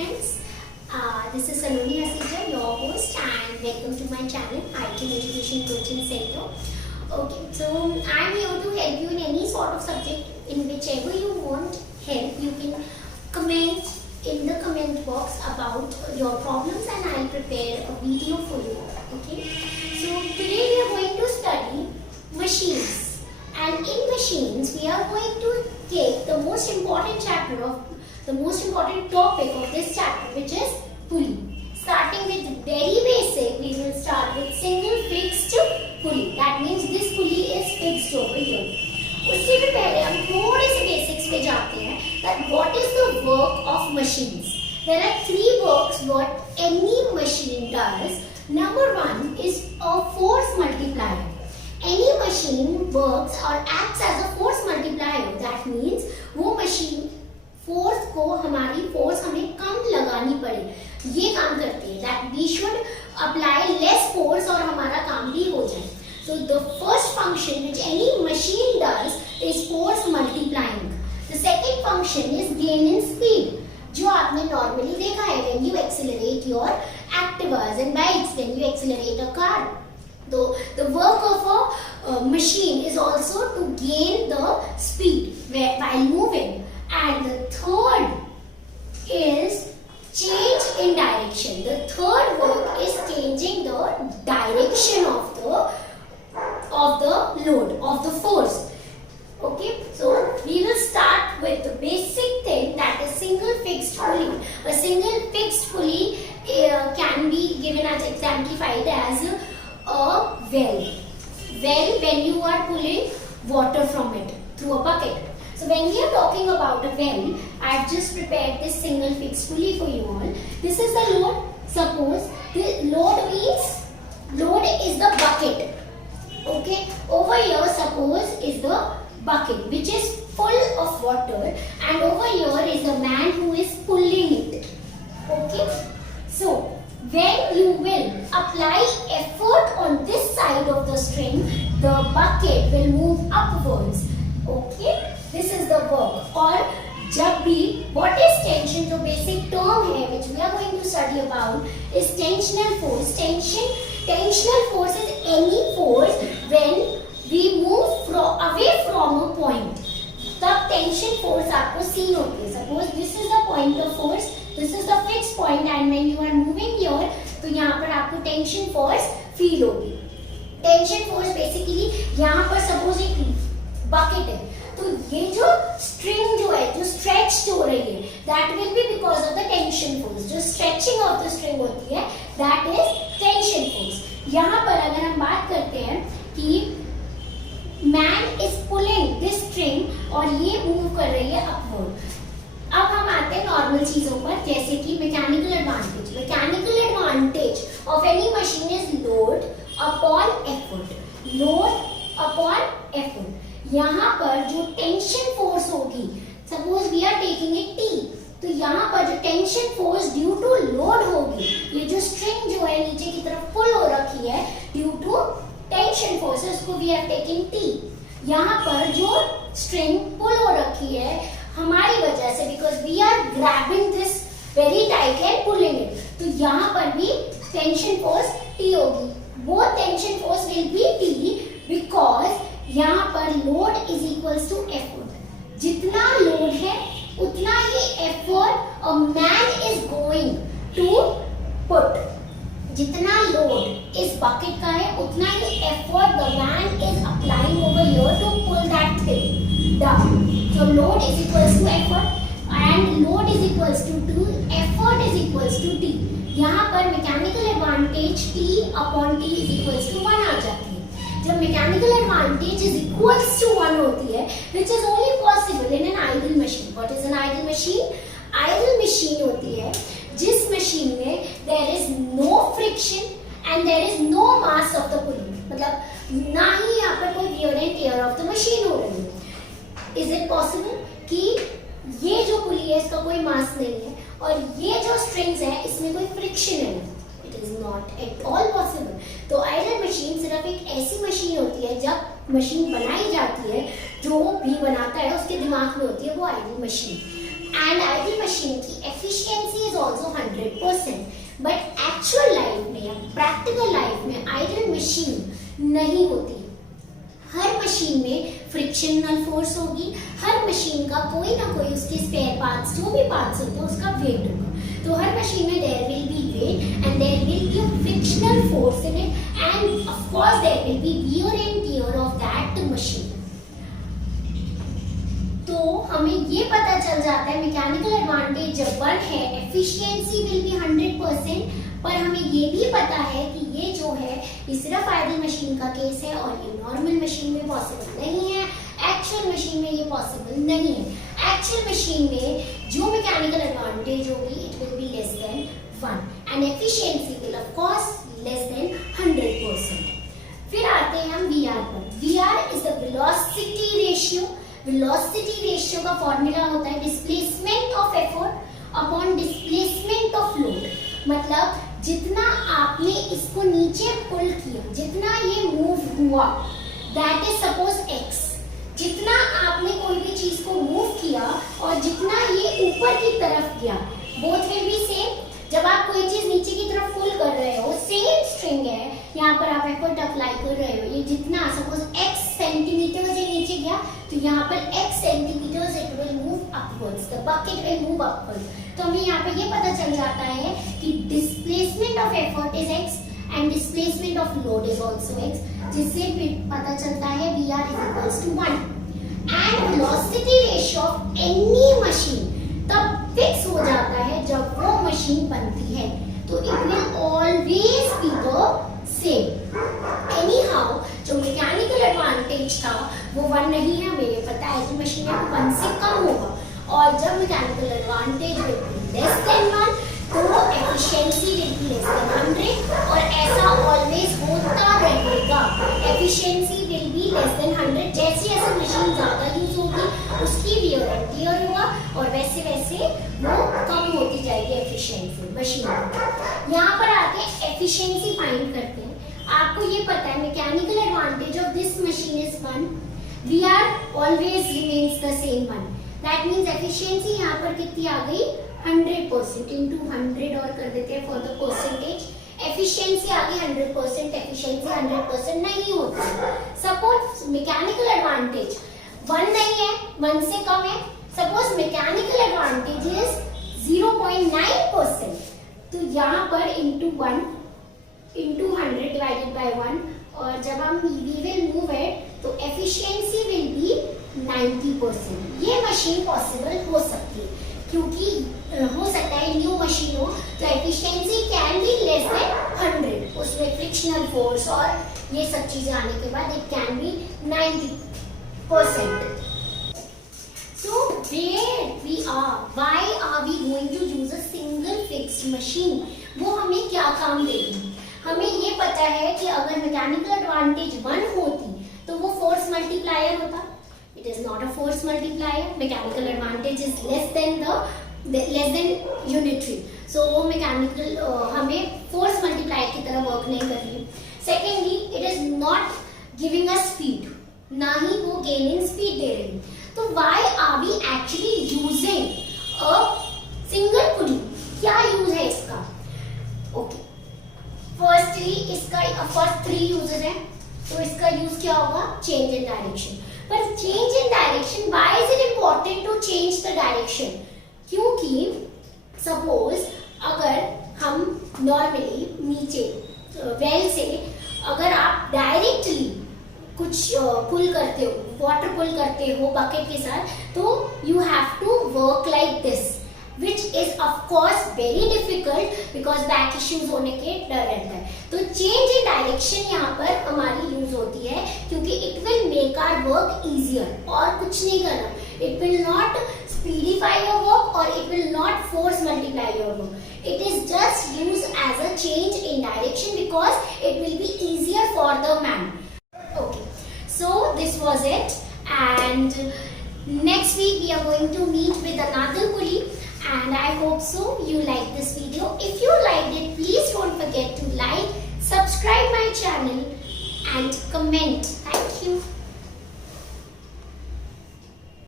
friends. This is Saloni Asija, your host, and welcome to my channel, IT Education Coaching Center. Okay, so I'm here to help you in any sort of subject. In whichever you want help, you can comment in the comment box about your problems, and I'll prepare a video for you. Okay, so today we are going to study machines, and in machines we are going to take the most important topic of this chapter, which is pulley. Starting with very basic, we will start with single fixed pulley. That means this pulley is fixed over here. उससे भी पहले हम थोड़े से basics पे जाते हैं that what is the work of machines. There are three works what any machine does. Number one is a force multiplier. Any machine works or acts as a force multiplier. That means वो machine force को हमारी force हमें कम लगानी पड़े ये काम करती है. That we should apply less force और हमारा काम भी हो जाए. So the first function which any machine does is force multiplying. The second function is gain in speed, जो आपने नॉर्मली देखा है when you accelerate your Activas and bikes, when you accelerate a car. The work of a machine is also to gain the speed while moving. And the third is change in direction. The third work is changing the direction of the load, of the force. Okay, so we will start with the basic thing, that is single fixed pulley. A single fixed pulley can be given as exemplified as a well. Well, when you are pulling water from it through a bucket. So when we are talking about a well, I have just prepared this single fixed pulley for you all. This is the load. Suppose the load is the bucket. Okay, over here suppose is the bucket which is full of water, and over here is the man who is pulling it. Okay, so when you will apply effort on this side of the string, the bucket will move upwards. Okay, this is the work. और जब भी what is tension, जो basic term है which we are going to study about is tensional force. Tensional force is any force when we move away from a point. तब tension force आपको seen होती है. Suppose this is the point of force, this is the fixed point, and when you are moving here, तो यहाँ पर आपको tension force feel होगी. Tension force basically यहाँ पर suppose एक बकेट है, तो ये जो स्ट्रिंग जो है जो स्ट्रेच हो रही है, that will be because of the tension force. जो स्ट्रेचिंग ऑफ द स्ट्रिंग होती है दैट इज टेंशन फोर्स. यहाँ पर अगर हम बात करते हैं कि man is pulling this string और ये मूव कर रही है अपवर्ड. अब हम आते हैं नॉर्मल चीजों पर, जैसे कि mechanical advantage. Mechanical advantage of any machine is load upon effort. Load upon effort. यहाँ पर जो टेंशन फोर्स होगी, suppose we are taking a T, तो यहाँ पर जो tension force due to load होगी, ये जो स्ट्रिंग जो है नीचे की तरफ पुल हो रखी है ड्यू टू टेंशन फोर्स, उसको वी आर टेकिंग टी. यहाँ पर जो स्ट्रिंग पुल हो रखी है हमारी वजह से, because we are grabbing this very tight and pulling it, तो यहाँ पर भी टेंशन फोर्स टी होगी. वो tension force will be T because यहाँ पर load is equals to effort. जितना लोड है उतना ही effort a man is going to put. जितना लोड इस बकेट का है उतना ही effort the man is applying over here to pull that thing down. So load is equals to effort and load is equals to effort is equals to T. यहाँ पर mechanical advantage T upon T is equals to 1 आ जाती है. जब mechanical advantage is equals to 1 होती है, which is only possible in an idle machine. What is an idle machine? Idle machine होती है जिस मशीन में there is no friction and there is no mass of the pulley. मतलब ना ही यहाँ पर कोई wear and tear of the machine हो रही है. Is it possible कि ये जो पुली है इसका कोई मास नहीं है और ये जो स्ट्रिंग्स है इसमें कोई फ्रिक्शन है? It is not at all possible. तो आइडल मशीन सिर्फ एक ऐसी मशीन होती है, जब मशीन बनाई जाती है जो भी बनाता है उसके दिमाग में होती है वो ideal machine. And ideal machine की efficiency is also 100%. But actual life में या प्रैक्टिकल लाइफ में आयरन मशीन नहीं होती। हर मशीन में फ्रिक्शनल फोर्स होगी, हर मशीन का कोई ना कोई उसके स्पेयर पार्ट्स जो भी पार्ट्स होते हैं उसका वेट होगा। तो हर मशीन में there will be weight and there will be a frictional force in it and of course there will be wear and tear of that machine. तो हमें ये पता चल जाता है मैकेनिकल एडवांटेज जब 1 है, एफिशिएंसी विल बी 100%। पर हमें ये भी पता है कि ये जो है ये सिर्फ आइडल मशीन का केस है और ये नॉर्मल मशीन में पॉसिबल नहीं है, एक्चुअल मशीन में ये पॉसिबल नहीं है। एक्चुअल मशीन में जो मैकेनिकल एडवांटेज होगी it will be less than 1 and efficiency will of course less than 100%। फिर आते हैं हम वीआर पर। VR is the velocity ratio. Velocity ratio का फॉर्मूला होता है displacement of effort upon displacement of load. मतलब जितना आपने इसको नीचे पुल किया, जितना ये मूव हुआ, दैट इज सपोज x, जितना आपने कोई भी चीज को मूव किया और जितना ये ऊपर की तरफ गया, बोथ विल बी सेम। जब आप कोई चीज नीचे की तरफ पुल कर रहे हो, सेम स्ट्रिंग है, यहाँ पर आप एफर्ट अप्लाई कर रहे हो, ये जितना सपोज x सेंटीमीटर से नीचे गया तो यहाँ पर x centimetre it will move upwards, the bucket will move upwards. तो हमें यहाँ पे ये पता चल जाता है कि displacement of effort is x and displacement of load is also x, जिससे पता चलता है Vr is equals to 1 and velocity ratio of any machine तब फिक्स हो जाता है जब वो मशीन बनती है, तो it will always be the same. Anyhow जो मैकेनिकल एडवांटेज था वो 1 नहीं है, हमें पता है कि मशीन 1 से कम होगा और जब mechanical advantage will be less than 1 तो efficiency will be less than 100 और ऐसा ऑलवेज होता रहेगा। Efficiency will be less than 100। जैसे जैसे मशीन ज्यादा यूज होगी उसकी वियर एंड टियर होगा और वैसे वैसे वो कम होती जाएगी एफिशिएंसी मशीन। यहाँ पर आके एफिशिएंसी फाइंड करते हैं। आपको ये पता है mechanical advantage of this machine is 1, Vr always remains the same 1. That means efficiency यहाँ पर कितनी आ गई 100% into 100 और कर देते हैं for the percentage। efficiency आ गई 100%, efficiency 100% नहीं होती। Suppose mechanical advantage 1 नहीं है, 1 से कम है। Suppose mechanical advantage is 0.9%, तो यहाँ पर into 1 into 100 divided by 1 और जब हम we will move it तो efficiency will be 90%। ये मशीन पॉसिबल हो सकती है क्योंकि हो सकता है न्यू मशीन हो तो efficiency can be less than 100, उसमें फ्रिक्शनल फोर्स और ये सब चीजें आने के बाद it can be 90%। So where we are, why are we going to use a single fixed machine? वो हमें क्या काम देगी? हमें ये पता है कि अगर मैकेनिकल एडवांटेज 1 होती तो वो फोर्स मल्टीप्लायर होता। It is not a force multiplier. Mechanical advantage is less than unitary. So वो mechanical हमें force multiplier की तरह work नहीं कर रही। Secondly, it is not giving us speed. ना ही वो gaining speed दे रही। तो why are we actually using a single pulley? क्या use है इसका? Okay. Firstly, इसका first 3 uses है। तो इसका यूज क्या होगा? Change in direction. पर change in direction, why is it important to change the direction? क्योंकि सपोज अगर हम नॉर्मली नीचे वेल से अगर आप डायरेक्टली कुछ पुल करते हो, वाटर पुल करते हो बकेट के साथ, तो you have to work like this, which is of course very difficult because back issues होने के डर रहता है। तो change in direction यहाँ पर हमारी यूज होती है क्योंकि it will make our work easier और कुछ नहीं करना। It will not speedify your work or it will not force multiply your work. It is just used as a change in direction because it will be easier for the man. Okay, so this was it and next week we are going to meet with another pulley. And I hope so you like this video. If you liked it, please don't forget to like, subscribe my channel and comment. Thank you.